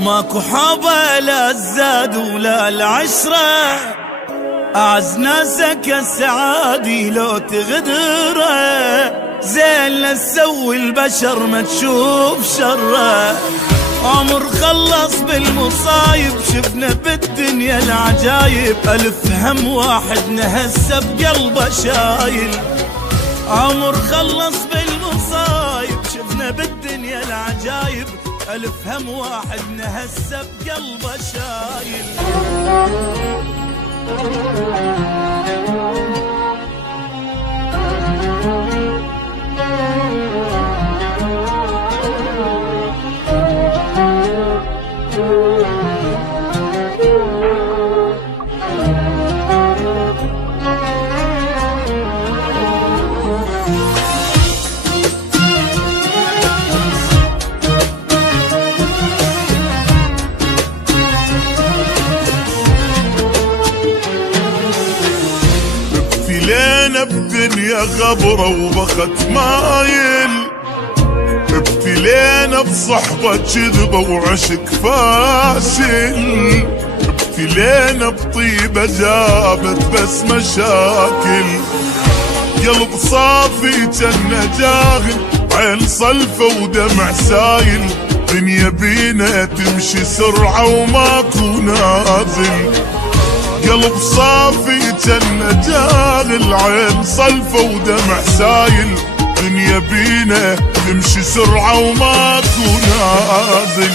ماكو حابة لا الزاد ولا العشرة، أعز ناسك السعادي لو تغدره، زين لا تسوي البشر ما تشوف شره. عمر خلص بالمصايب شفنا بالدنيا العجايب، ألف هم واحد نهسه بقلبه شايل. عمر خلص بالمصايب شفنا بالدنيا العجايب، ألف هم واحد نهسه بقلبه شايل. ابتلينا بدنيا غبرة وبخت مايل، ابتلينا بصحبة كذبة وعشق فاشل، ابتلينا بطيبة جابت بس مشاكل. قلب صافي جنة جاهل، عين صلفة ودمع سايل، دنيا بينا تمشي سرعة وماكو نازل. قلب صافي جنة جاهل، عين صلفة ودمع سايل، دنيا بينا تمشي سرعة وماكو نازل.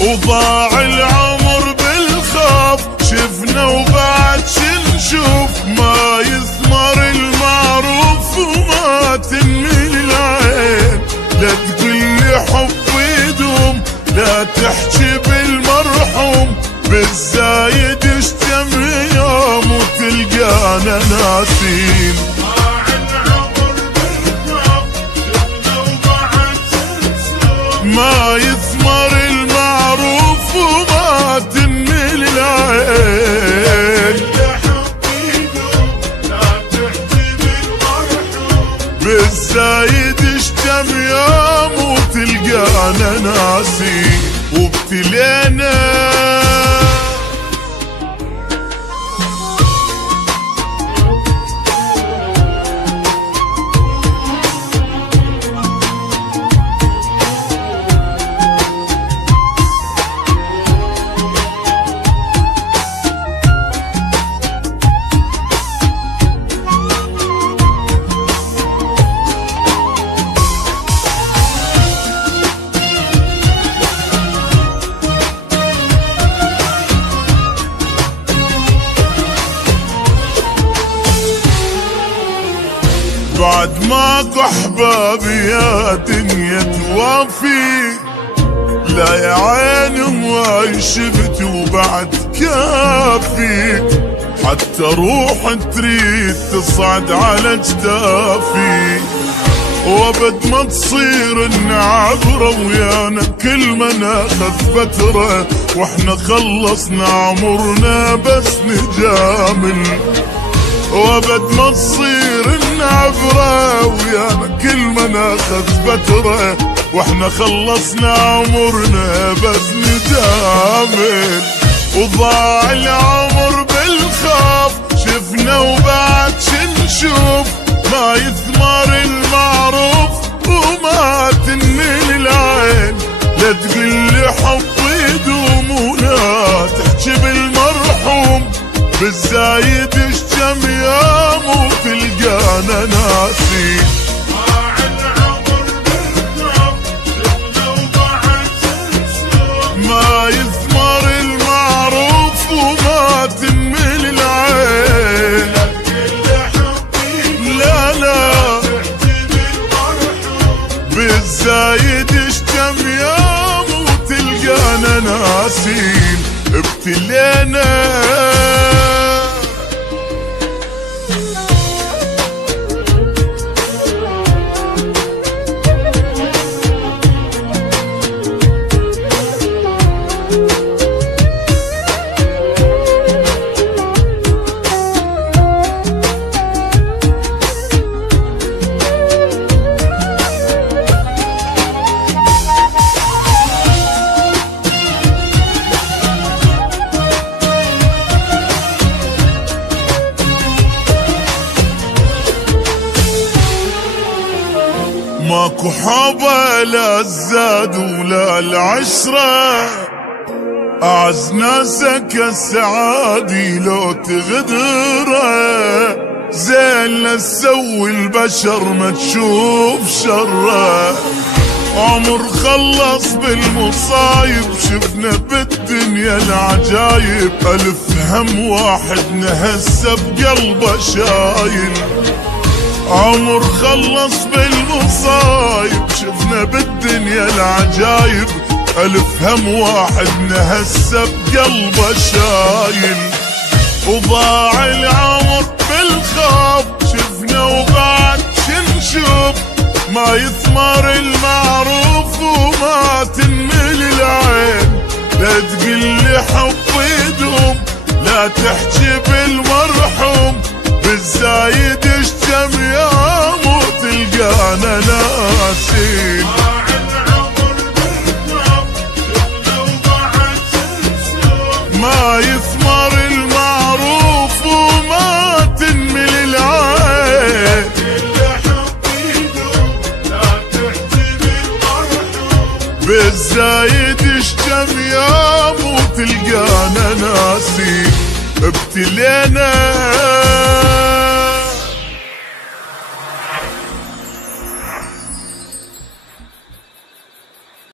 وضاع العمر بالخوف شفنا وبعد شنشوف، ما يثمر المعروف وما تنمي العين. لا تقولي حب يدوم، لا تحكي بالمرحوم، بالزايد اشتم يوم وتلقانا ناسين. ما يثمر المعروف وما تنمي العين. بالزايد اشتم يوم وتلقانا ناسين. وابتلينا بعد ماكو احبابي يا دنيا توافي، لا يا عيني هواي شفت وبعد كافي، حتى روح تريد تصعد على جدافي. وابد ما تصير النعبرة ويانا كل ما ناخذ فترة، واحنا خلصنا عمرنا بس نجامل. وابد ما تصير النعبرة ويانا كل ما ناخذ فترة، واحنا خلصنا عمرنا بس نجامل. وضاع العمر بالخوف شفنا وبعد شنشوف، ما يثمر المعروف وما تنمي العين. لا تقلي حب يدوم ولا تحكي بالمرحوم، بالزايد اشتم يوم وتلقانا ناسين. ما يثمر المعروف وما تنمي العين. لا لا بالزايد اشتم يوم وتلقانا ناسين. ابتلينا ماكو حبة لا الزاد ولا العشرة، أعز ناسك السعادي لو تغدره، زين لا تسوي البشر ما تشوف شره. عمر خلص بالمصايب شفنا بالدنيا العجايب، ألف هم واحد نهسه بقلبه شايل. عمر خلص بالمصايب شفنا بالدنيا العجايب، ألف هم واحد نهسه بقلبه شايل. وضاع العمر بالخوف شفنا وبعد شنشوف، ما يثمر المعروف وما تنمل العين. لا تقلي حب يدوم لا تحكي بالمرحوم، بالزايد اشتم يوم وتلقانا ناسين. ما يثمر المعروف وما تنمل العين، بالزايد اشتم يوم وتلقانا ناسين. ابتلينا